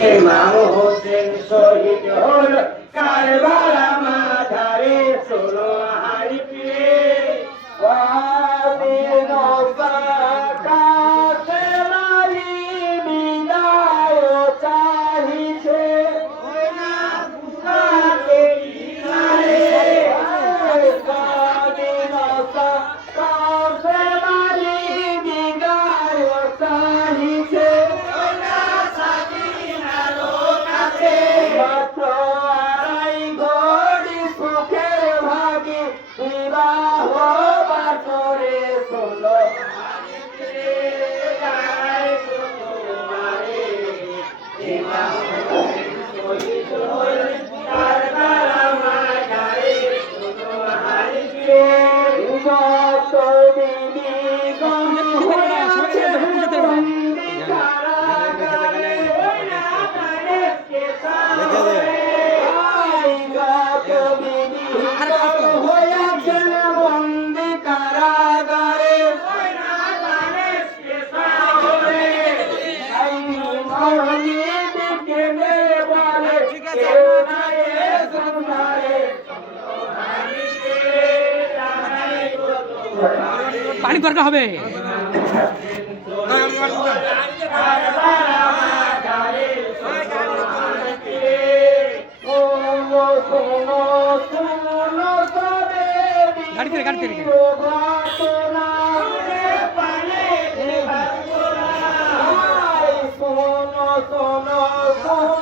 ইমাম হোসেন শহীদ হল কারবালা মাঝারে শোনো হারি প্রিয়ে ওয়াদিনসা কাসেমালি বিদায় চাহিছে ওই না বুঝাতে কিনারে ওয়াদিনসা কাসেমালি বিদায় চাহিছে ওই না সাকিনার কাছে মাত্র আড়াই ঘড়ি সুখের ভাগি বিবাহ বাসরে শোনো পানি দরকার হবে গাড়িতে গাড়িতে সোনো সোনো